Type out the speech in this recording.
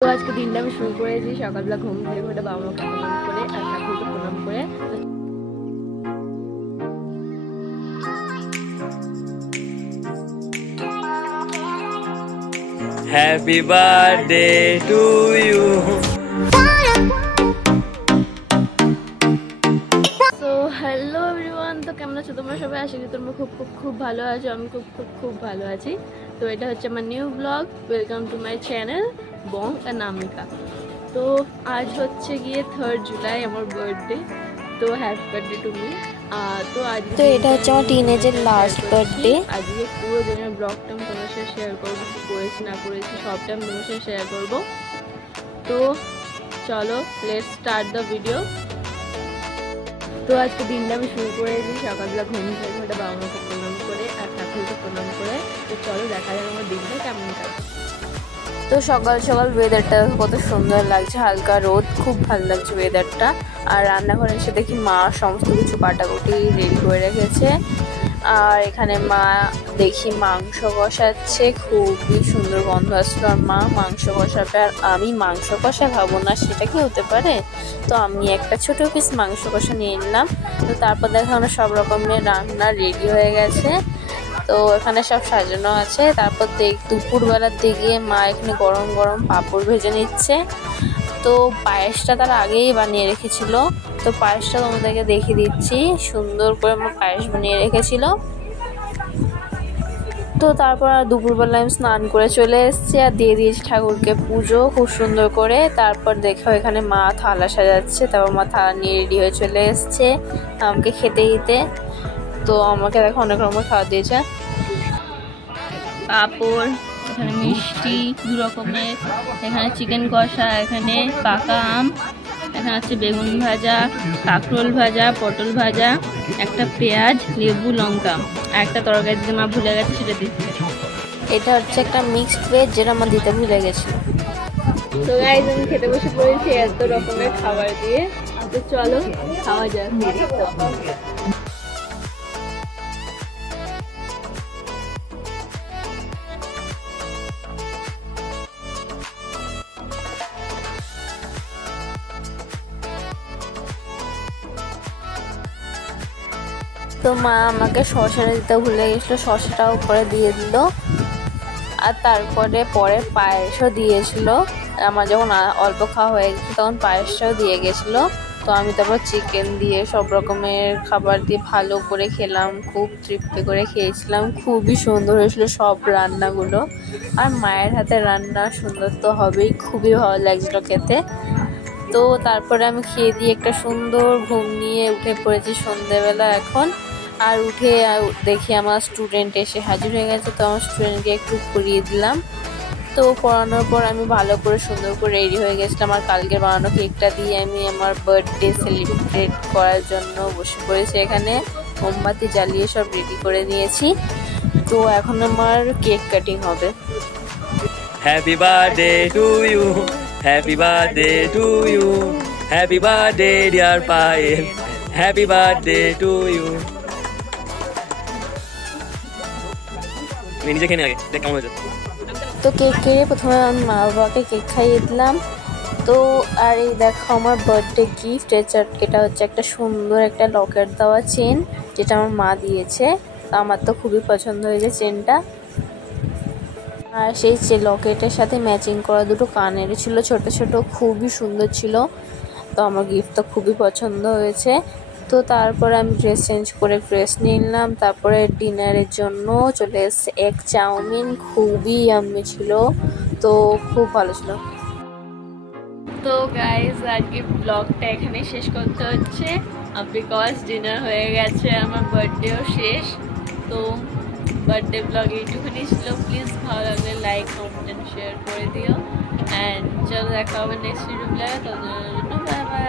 তো আজকে দিনটা আমি শুরু করেছি সকালবেলা ঘুম থেকে উঠে বাবা মাকে প্রণাম করে আর ঠাকুরকে প্রণাম করে happy birthday to you. So hello everyone, তো কেমন আছো তোমরা সবাই? আশা করি তোমরা খুব ভালো আছো। আমি খুব ভালো আছি। তো এটা হচ্ছে আমার new blog. Welcome to my channel Bong Anamika. তো আজ হচ্ছে গিয়ে 3rd জুলাই আমার বার্থডে। তো হ্যাপি বার্থডে টু মি। তো এটা হচ্ছে আমার টিনেজের লাস্ট বার্থডে। আজকে পুরো দিনের ব্লগটা আমি তোমার সাথে শেয়ার করবো, কি করেছি না করেছি সবটা আমি তোমার সাথে শেয়ার করবো। তো চলো লেটস স্টার্ট দ্য ভিডিও। তো আজকে দিনটা আমি শুরু করেছি সকালবেলা ঘুম থেকে উঠে বাবা মাকে প্রণাম করে আর ঠাকুরকে প্রণাম করে। তো চলো দেখা যাক আমার দিনটা কেমন কাটে। তো সকাল সকাল ওয়েদারটা কত সুন্দর লাগছে, হালকা রোদ, খুব ভালো লাগছে ওয়েদারটা। আর রান্নাঘরে এসে দেখি মা সমস্ত কিছু কাটাকুটি রেডি করে রেখেছে। আর এখানে মা দেখি মাংস কষাচ্ছে, খুবই সুন্দর গন্ধ আসলো। আর মা মাংস কষাবে আর আমি মাংস কষা খাবো না, সেটা কি হতে পারে? তো আমি একটা ছোট পিস মাংস কষা নিয়ে নিলাম। তো তারপর দেখানো সব রকমের রান্না রেডি হয়ে গেছে। তো এখানে সব সাজানো আছে। তারপর দুপুরবেলার দিকে মা এখানে গরম গরম পাঁপড় ভেজে নিচ্ছে। তো পায়েসটা তার আগেই বানিয়ে রেখেছিল। তো পায়েসটা তোমাদেরকে দেখিয়ে দিচ্ছি, সুন্দর করে মা পায়েস বানিয়ে রেখেছিল। তো তারপর দুপুরবেলা আমি স্নান করে চলে এসেছি আর দিয়ে দিয়েছি ঠাকুরকে পুজো খুব সুন্দর করে। তারপর দেখো এখানে মা থালা সাজাচ্ছে। তারপর মা থালা নিয়ে রেডি হয়ে চলে এসছে আমাকে খেতে দিতে। তো আমাকে দেখো অনেক রকম খাওয়া দিয়েছে, পাঁপড়, এখানে মিষ্টি 2 রকমের, এখানে চিকেন কষা, এখানে পাকা আম, এখানে হচ্ছে বেগুন ভাজা, কাঁকরোল ভাজা, পটল ভাজা, একটা পেঁয়াজ, লেবু, লঙ্কা আর একটা তরকারি দিতে মা ভুলে গেছে, সেটা দিচ্ছে। এটা হচ্ছে একটা মিক্সড ভেজ, যেটা আমার দিতে ভুলে গেছিল। তো গাইস আমি খেতে বসে পড়েছি এত রকমের খাবার দিয়ে। তো চলো খাওয়া যাক। তো মা আমাকে শসাটা দিতে ভুলে গেছিলো, শসাটাও উপরে দিয়ে দিল। আর তারপরে পায়েসও দিয়েছিল। আমার যখন অল্প খাওয়া হয়ে গেছে তখন পায়েসটাও দিয়ে গেছিলো। তো আমি তারপর চিকেন দিয়ে সব রকমের খাবার দিয়ে ভালো করে খেলাম, খুব তৃপ্তি করে খেয়েছিলাম। খুবই সুন্দর হয়েছিল সব রান্নাগুলো। আর মায়ের হাতে রান্না সুন্দর তো হবেই, খুবই ভালো লাগছিল খেতে। তো তারপরে আমি খেয়ে দিয়ে একটা সুন্দর ঘুম নিয়ে উঠে পড়েছি সন্ধ্যেবেলা এখন। আর উঠে দেখি আমার স্টুডেন্ট এসে হাজির হয়ে গেছে। তো আমার স্টুডেন্টকে একটু পড়িয়ে দিলাম। তো পড়ানোর পর আমি ভালো করে সুন্দর করে রেডি হয়ে গেছিলাম। আর কালকে বানানো কেকটা দিয়ে আমি আমার বার্থডে সেলিব্রেট করার জন্য বসে পড়েছি। এখানে মোমবাতি জ্বালিয়ে সব রেডি করে নিয়েছি। তো এখন আমার কেক কাটিং হবে। Happy birthday to you, happy birthday to you, happy birthday dear Payel, happy birthday to you. নিজে খেয়ে আগে দেখ কেমন হয়েছে। তো কেক কেটে প্রথমে আমি মা বাবাকে কেক খাইয়ে দিলাম। তো আর এই দেখো আমার বার্থডে গিফট। এটা হচ্ছে একটা সুন্দর একটা লকেট দেওয়া চেন, যেটা আমার মা দিয়েছে। তো আমার তো খুবই পছন্দ হয়েছে চেনটা। আর সেই লকেটের সাথে ম্যাচিং করা 2টো কানের ছিল ছোট ছোট, খুবই সুন্দর ছিল। তো আমার গিফটটা খুবই পছন্দ হয়েছে। তো তারপরে আমি ড্রেস চেঞ্জ করে ড্রেস নিয়ে নিলাম। তারপরে ডিনারের জন্য চলে এসেছে এগ চাউমিন, খুবই ইয়াম্মি ছিল। তো খুব ভালো ছিল। তো গাইজ আজকে ব্লগটা এখানে শেষ করতে হচ্ছে, বিকজ ডিনার হয়ে গেছে, আমার বার্থডেও শেষ। তো বার্থডে ব্লগ এইটুকুনি ছিল। প্লিজ ভালো লাগলে লাইক, কমেন্ট এন্ড শেয়ার করে দিও। অ্যান্ড চলো দেখা হবে নেক্সট ভিডিও ব্লগে। ততদিনের জন্য বাই বাই।